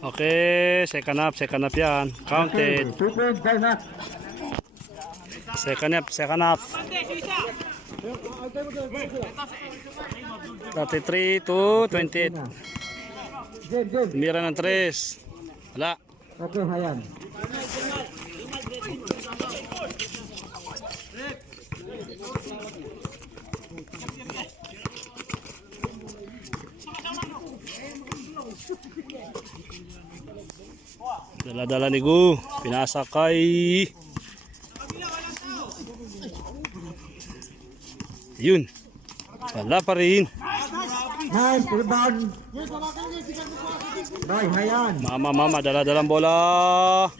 Okay, second up yan. Counted. Second up. 33 to 28. Mira ng 3. Wala. Okay, Hayan. Dala-dala ni Gu. Pinasa kay... Yun. Wala pa rin. Nice rebound. Bye, Hayan. Mama, dala-dalang bola.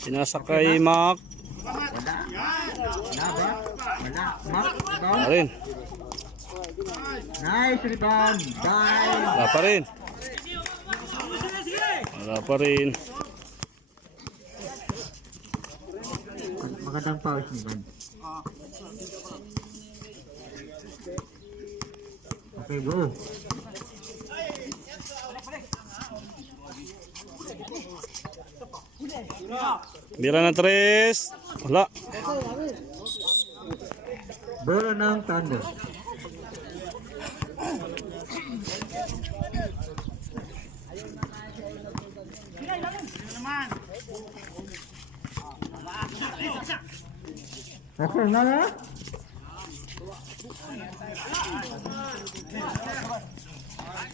Pinasa kay Mac. Wala rin. Nice rebound. Bye. Wala pa rin. Magandang pause ni Ban. Okay, go. Mira ng 3. Wala. Bola ng Thunder. Okay, na.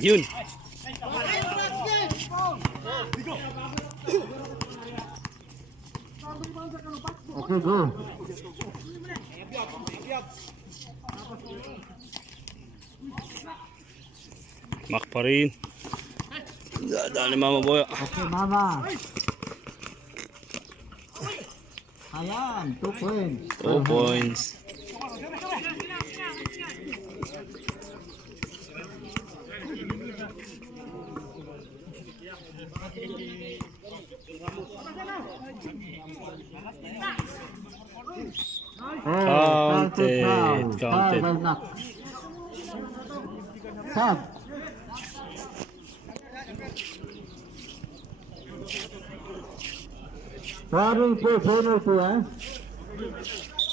Yun. Okay, go. Mac pa rin. Dali Mama Boy. Okay, Mama. Ayan, 2 points. 2 points. Counted. Sub. Warning for penalty,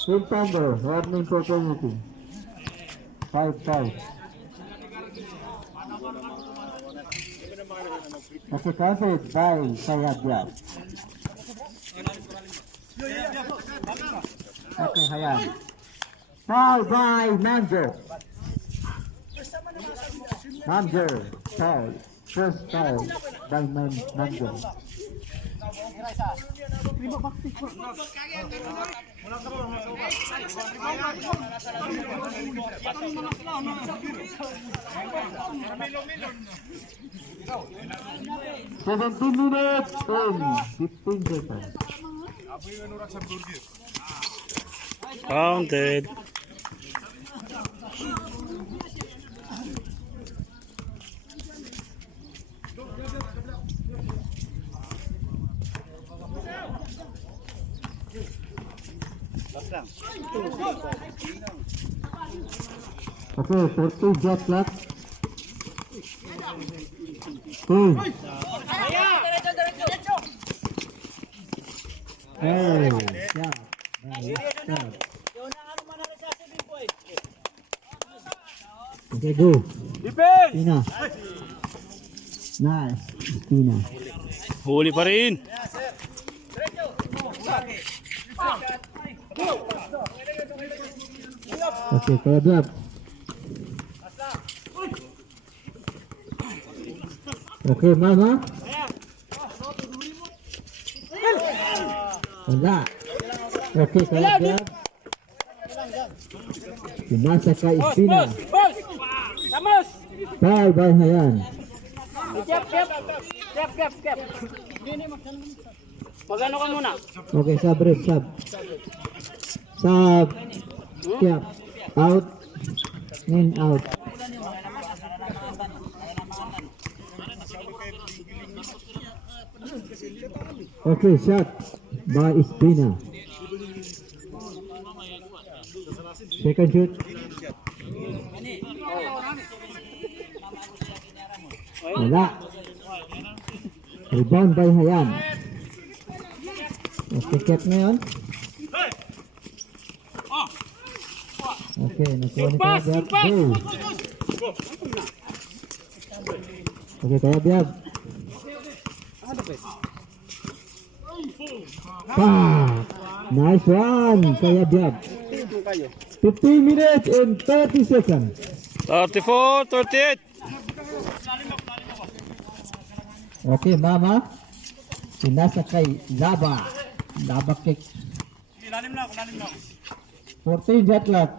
Team Thunder, warning for penalty. 5-5. Okay, counted by Sayadya. Okay, Hayan. Foul by Manger. Foul. First foul by Manger. Seventeen minutes and 15 seconds. Counted. Okay, 40 jet clock. Hey, yeah. Okay, go. Tina. Nice. Tina. Huli pa rin. Okay, clear up. Okay, Mama. Wala. Okay, clear up. Pinasa kay Tina. Foul by Hayan. Kep. Magano ka muna? Okay, sub. Kep. Out. In, out. Okay, shot by Espina. Second shoot. Wala. Rebound by Hayan. Okay, kept ngayon. Okay, nakuha ni Kaya Biab. Go. Okay, Kaya Biab. Nice one, Kaya Biab. 15 minutes and 30 seconds. 34, 38. Okay, Mama. Sinasa kay Laba. Laba kick. 14 shot clock.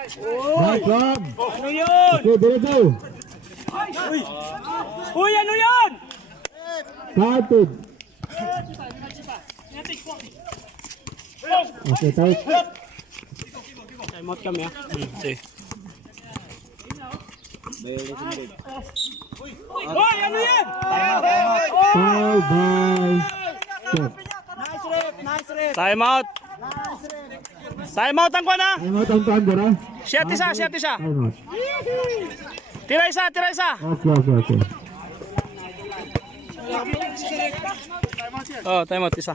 Nice one. Ano yun? Okay, diretso. Uy, ano yun? Counted. Okay, tight. Time out kami ha. Sige. Uy, ano yan? Foul by Chef. Time out. Time out ang kwan ha. Time out ang tuan dira. Shot isa. Time out. Tira isa. Okay. Oh, time out isa.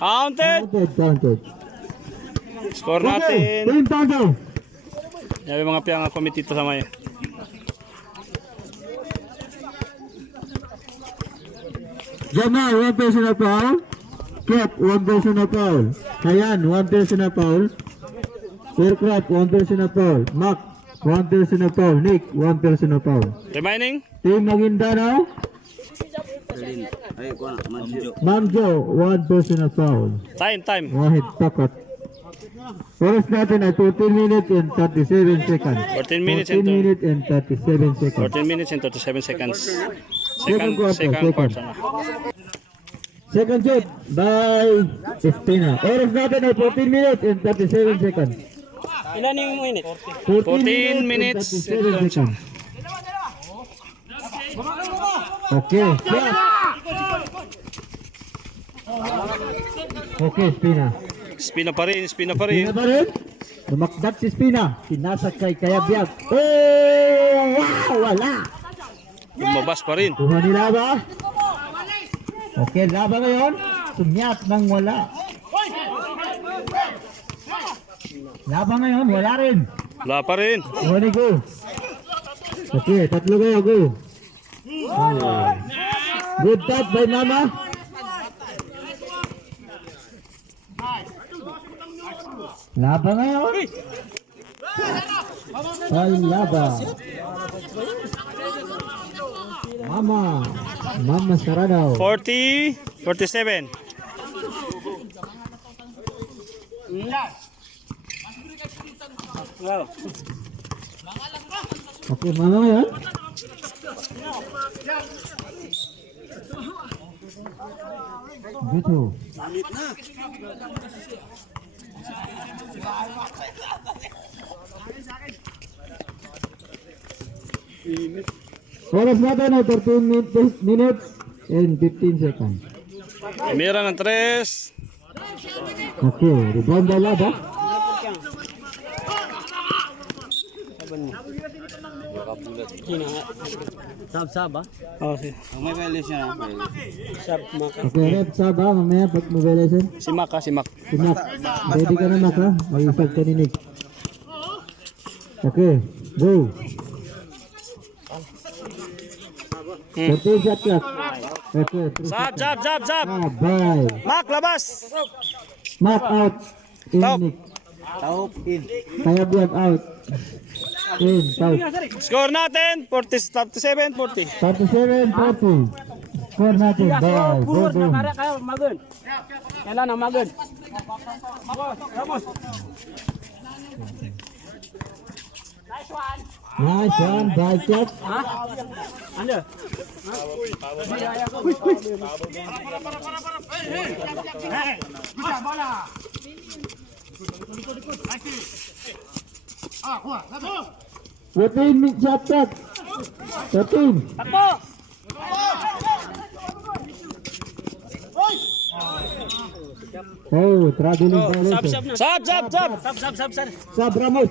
Counted. Counted. Score Okay, natin. team Tango. Yabi mga piyang komitito sa maya. Jamal, 1 personal foul. Kep, 1 personal foul. Hayan, 1 personal foul. Aircraft, 1 personal foul. Mac, 1 personal foul. Nick, 1 personal foul. Remaining. Team Maguindanao. Mamjo, 1 personal foul. Time. Wahid Takot. Oras natin ay 14 minutes and 37 seconds. 14 minutes 14 minutes and 37 seconds. 14 minutes and 37 seconds. Second quarter, second. quarter. Second shot by Espina. Oras natin ay 14 minutes and 37 seconds. Ilan yung minute? 14 minutes and 37 seconds. Okay, shot. Okay, Espina. Spina pa rin. Spina pa rin. Lumakdak si Spina. Sinasag kay Kayabyag. Oh! Wow! Wala! Lumabas pa rin. Kuha ni Laba. Okay, Laba ngayon. Sumyat ng wala. Laba ngayon, wala rin. Wala pa rin. Kuha ni Go. Okay, tatlo kayo, Go. Oh. Good touch by Mama. Laba ngayon. Ay, Laba. Mama Saradaw. 40, 47. Wow. Okay, Mama ngayon. Gitu. Oras natin ay 13 minutes and 15 seconds. Mira ng 3. Okay, rebound by Laba. Sab ba? Oh, si, May violation na. Sab maka. Okay, rep Saba, mamaya pag mobilization. si Mac ha, si Mac. Sinak, ready ka na Mac ha? May isag ka ni Nick. Okay, go. 14 shot clock. Okay, 3 Zap. bye. Mac, labas. Mac out. In Top. Nick. Taup in. Kayabyag out. In, out. Score natin, 47, 40. 37-40. Score natin. Bye. Go, boom. Kayo magun. Kailan ang magun? Ramos. Nice one. Bye, Chef. Ha? Ano? Shot clock. 13. Takbo! Oh, traveling Sab, violation. sab na. Sab, sab, sab. Sab. Sab Ramos.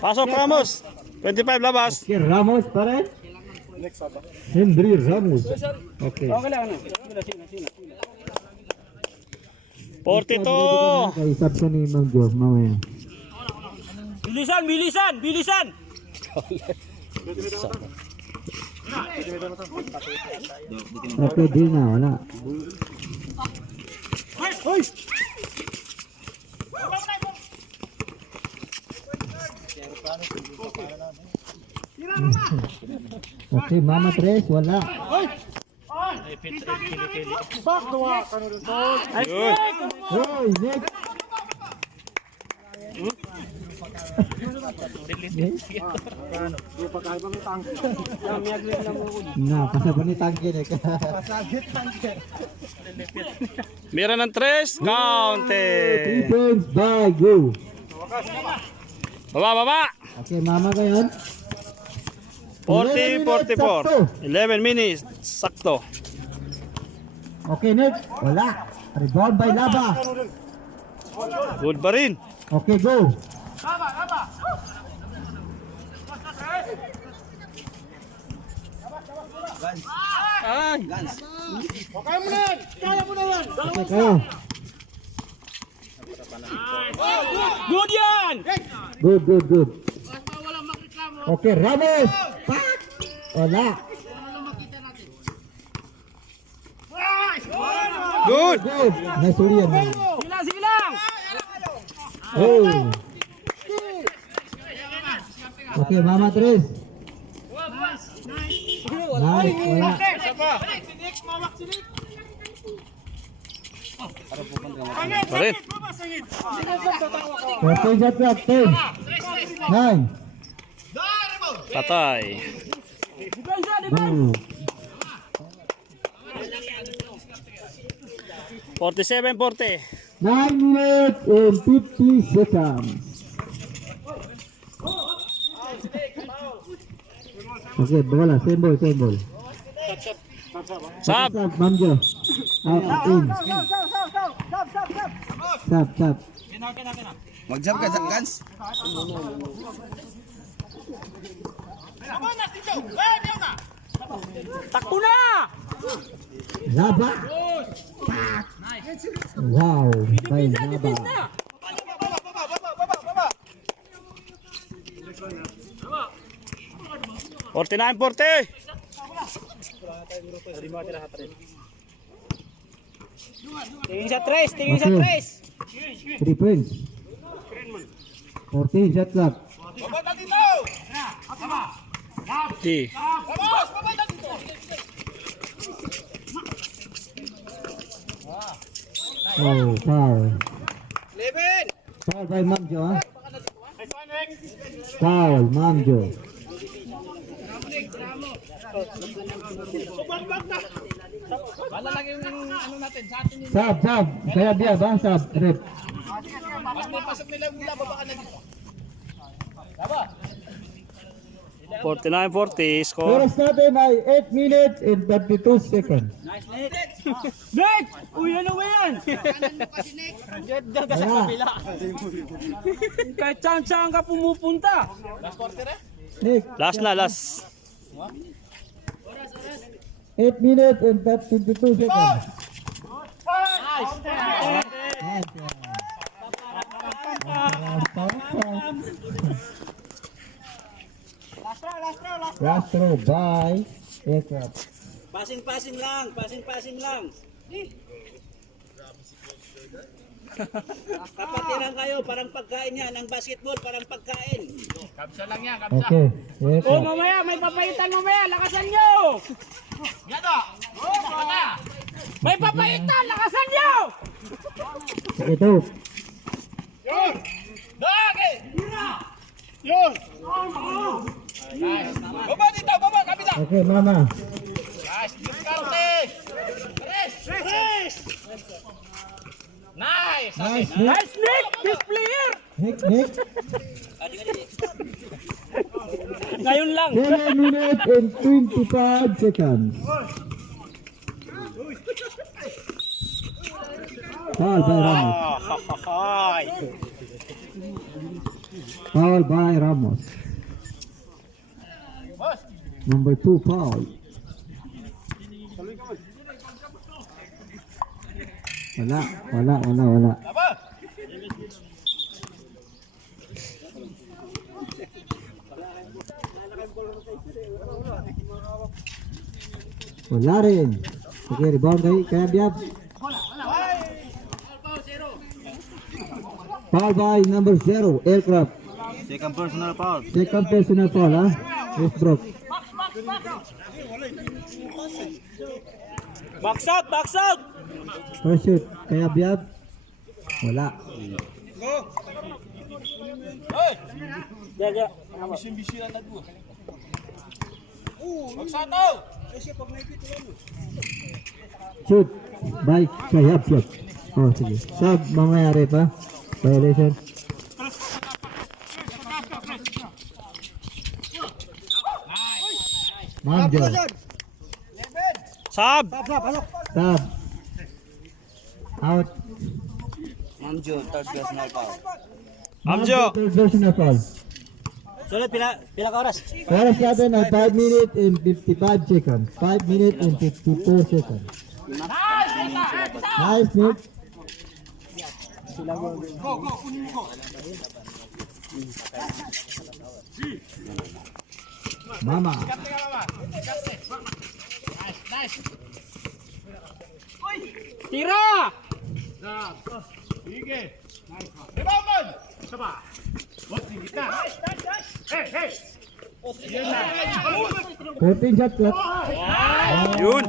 Pasok Ramos. 25 labas. Okay, Ramos pa rin. Henry Ramos. Okay. Okay lang, ano? Sina. 42. Kay sab siya ni Ma'am Jo, mamaya. Bilisan! Okay, di na, wala. Okay, Mama Tres, wala. Yun. Hoy, next. Na, kasama ni Tangkin eh. Mira ng 3. County. Defense by go. Baba. Okay, Mama ngayon. 40, 44. 11 minutes. Sakto. Okay, next. Wala. Rebound by Laba. Good pa rin. Okay, go. Okay, kayo. Good yan! Good. Okay, Ramos. Pak! Wala. Good. Good. Nasuli yan. Sige lang! Oh. Okay, Mama Tres. Nice, wala. Pa rin. 14 shot clock, 10. 9. Patay. Go. 47, 40. 9 minutes and 50 seconds. Okay, bola, same ball. Sab. Ma'am Jo. In. Sab. Mag-jump ka, Gans. Takbo na! Laba. Pak. Wow, by Laba. Forty-nine, 40. Tingin sa tres! Okay. 3 points. 14 shot clock. Di. Oh, foul. Foul by Ma'am Jo, ha? Foul, Ma'am Jo. Sab. Saya dia bang, sab. Rep. 49, 40. Score. Oras natin ay 8 minutes and 32 seconds. Nick! Uy, ano ba yan? Diyan ka sa Wala. kabila. Kahit saan ka pumupunta. Nick, Last. 8 minutes and 32 seconds. Last throw by Aircraft. Passing lang. Kapatiran kayo, parang pagkain yan. Ang basketball, parang pagkain. Okay, Oh, Aircraft. mamaya, may papaitan mamaya. Lakasan nyo! May papaitan, lakasan nyo! Ito. Okay, Mama. Nice, Nick. Nice, Nick! This player! Nick. Ngayon lang. 7 minutes and 25 seconds. Foul by Ramos. Foul by Ramos. Number 2 foul. Wala. Wala rin. Okay, rebound kay Biab. Foul by number 0, Aircraft. Second personal foul. Second personal foul, ha? Westbrook. Box out! First shoot, kay Biab. Wala. Jaga. Shoot by Kayab. Oh, sige. Sub, mamayari pa. Violation. Manjo. Sab! Sub. Out. Mamjo, third personal foul. Amjo! Third personal foul. Sunod, pila ka oras? Oras natin ay 5 minutes and 55 seconds. 5 minutes and 54 seconds. Nice, Nick. Mama. Tira! 14 shot clock. Yun!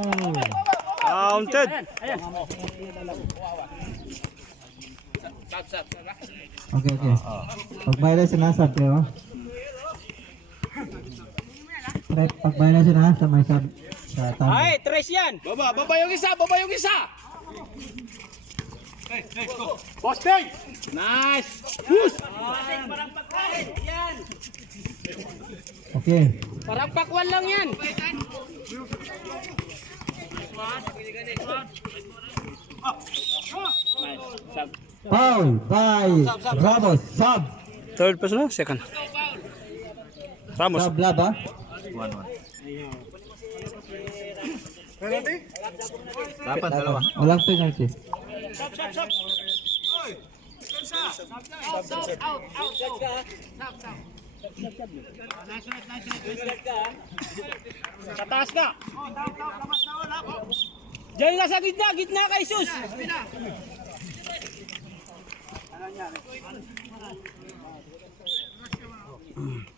Counted! Okay. Pag-violation na sub kayo. Pag-violation na sa may sub. Sa tama. Ay, tres yan! Baba yung isa! Posting! Nice! Push! Parang pakwan! Yan! Okay. Parang pakwan lang yan! Foul by Ramos. Sub. Third person na? Second. Ramos. Sub laba. 1-1. Dapat dalawa. Walang penalty. Sa taas ka! Diyan ka sa gitna kay Sus!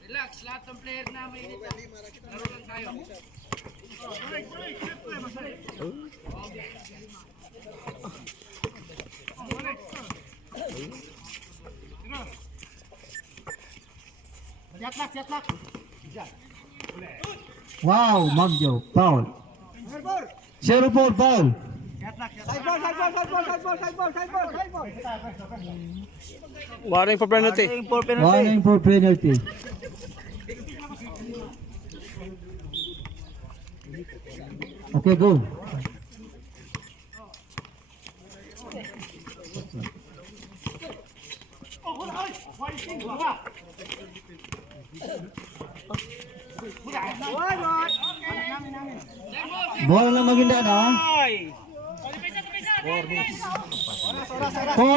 Relax, lahat ng player namin dito. Laro lang tayo. Yatlak! Wow, Magjo. Foul. 0-4 foul. Warning for penalty. Warning for penalty. Okay, go. Bola na maganda na. 4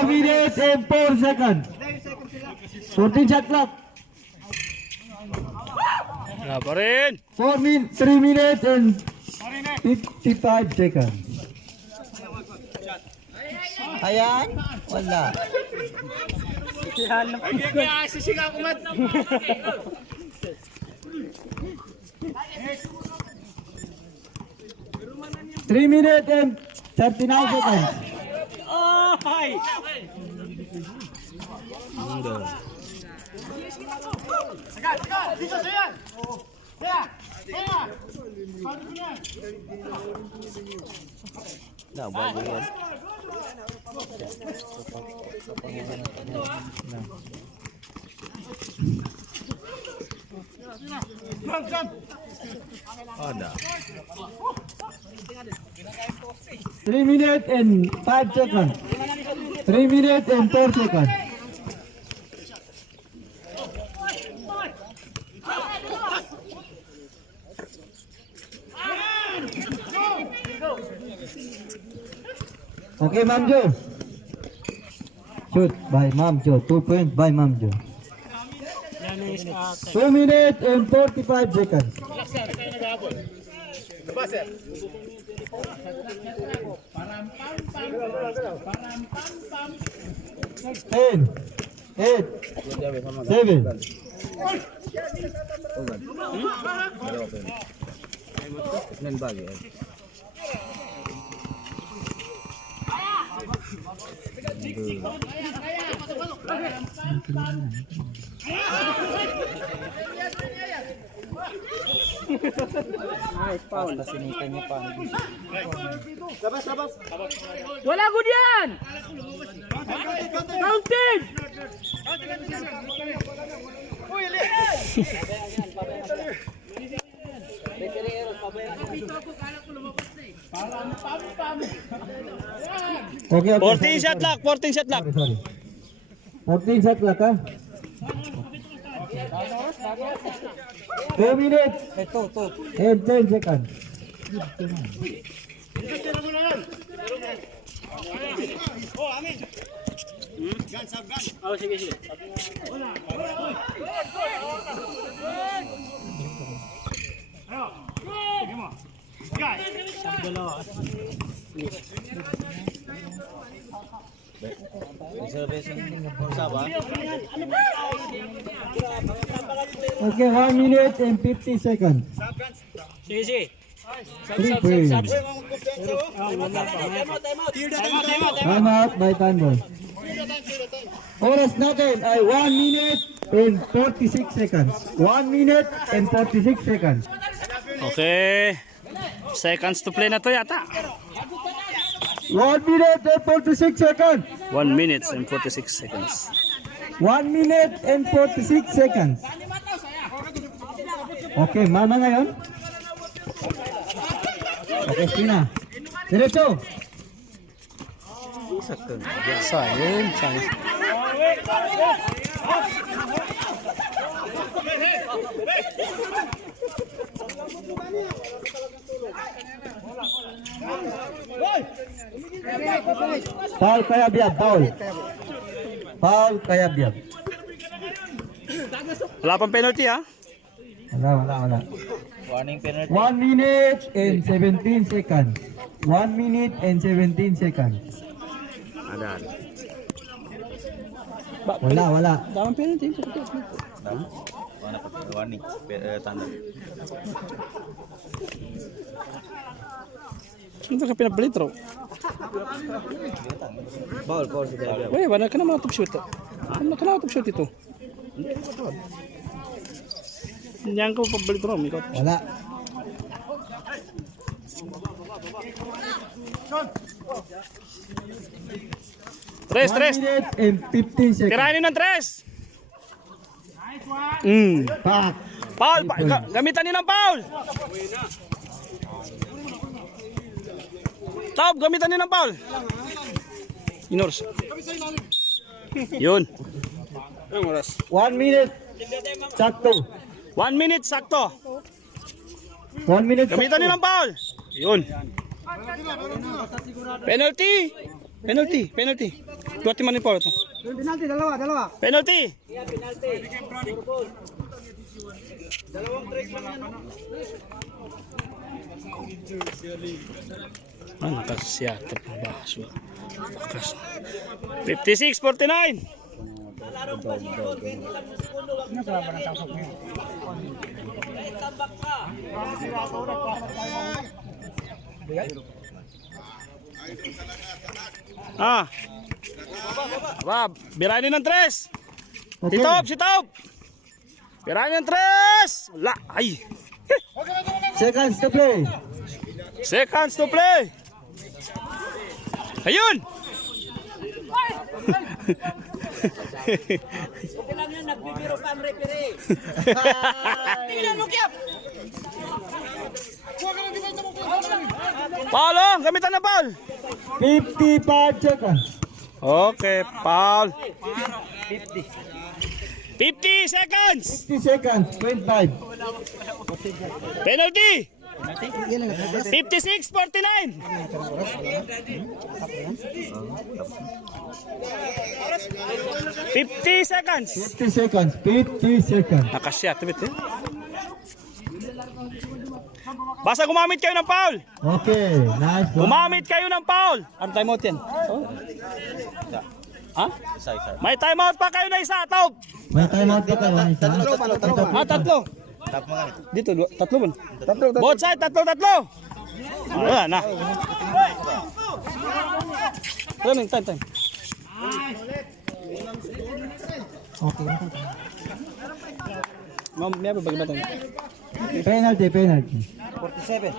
minutes and 4 seconds. 14 shot clock. Wala pa rin. 3 minutes and 55 seconds. Ayan, wala. Sisigaw ko mat! 3 minutes and 39 seconds. Ay! Bago yan. Ada. 3 minutes and 5 seconds. 3 minutes and 4 seconds. Okay, Ma'am Jo. Shoot by Ma'am Jo. 2 points by Ma'am Jo. 2 minutes and 45 seconds. 10, 8, 7. Nan bagi. Wala ko diyan! Counting! Okay, okay. 14 shot lock, 14 shot lock. Sorry. 14 shot clock, ha? 2 minutes and 10 seconds. Oh, sige, sige. Okay, 1 minute and 50 seconds. Sige, sige. 3 points. Time out by Tanboy. Oras natin ay 1 minute and 46 seconds. 1 minute and 46 seconds. Okay. Seconds to play na to yata. 1 minute and 46 seconds. 1 minute and 46 seconds. 1 minute and 46 seconds. Okay, mama ngayon. Okay, Spina. Diretso. Sayang, sayang. Foul kaya biyab, foul. Foul kaya biyab. Wala pang penalty ha. Wala. Warning penalty. 1 minute and 17 seconds. 1 minute and 17 seconds. Adan. Wala. Damang penalty. Tama? Warning. Tanda. Hindi ka pinapalitro. Bawal sa dalawa. Weh, wala ka na mga top shoot. Wala ka na top shoot ito. Hindi ko pabalitro. Wala. Tres, 1 minute and 15 seconds. Tiranin ng tres. Pack. Paul, gamitan niyo ng Paul. Taub, gamitan niyo ng Paul. Inors. Yun. 1 minute. Sakto. 1 minute, sakto. 1 minute. Gamitan niyo ng Paul. Yun. Penalty. Duwati man ni Paul ito. Penalty, dalawa. Penalty. Nakasiyate pa baso. Bakas. 56-49. Biranin ng tres. Okay. Si Top. Biranin ng tres. Wala. Ay. Seconds to play. Seconds to play. Ayun. Okay lang yan, nagbibiro pa ang referee. Tingnan mo, Kiap! Paul, oh, gamitan na Paul. 55 seconds. Okay, foul. 50 seconds. 50 seconds. 25. Penalty. 56-49. 50 seconds. 50 seconds. 50 seconds. Nakasya, tibit eh. Basta gumamit kayo ng foul. Okay. Nice. Gumamit kayo ng foul. Ano timeout yan? Oh. Ha? Isa. May timeout pa kayo na isa, Taub. May timeout ka tayo. Isa. Tatlo. Tap mo nga. Dito, tatlo man. Both side, tatlo. Wala na. Time. Okay. Ma'am, may ba tayo? Penalty. 47.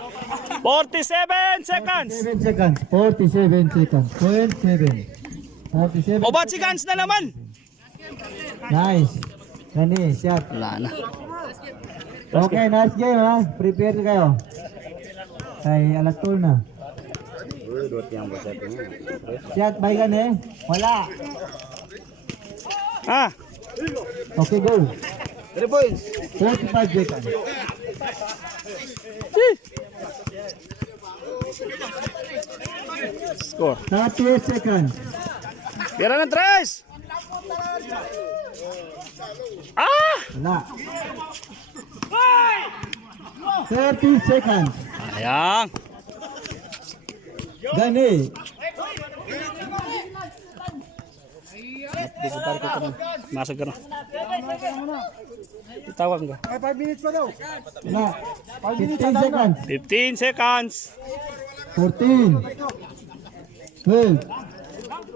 47 seconds. 7 seconds. 47 seconds. 47. O ba't si Gans na naman? Nice. Gani, shot. Wala na. Okay, nice game ha. Prepare kayo. Kay alas 2 na. Shot by Gani. Wala. Ah, Okay, go. 3 points. 45 seconds. score. 38 seconds. Tira ng tres. Ah! Wala. 30 seconds. Ayan. Gani. Masag ka na. Itawag ka. Wala. 15 seconds. 15 seconds. 14. 12.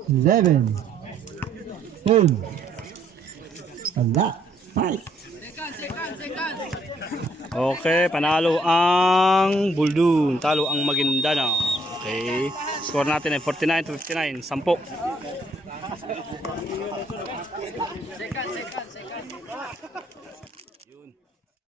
11. 10. Wala. 5. Okay, panalo ang Buldun. Talo ang Maguindanao. Okay. Score natin ay 49-59. 10.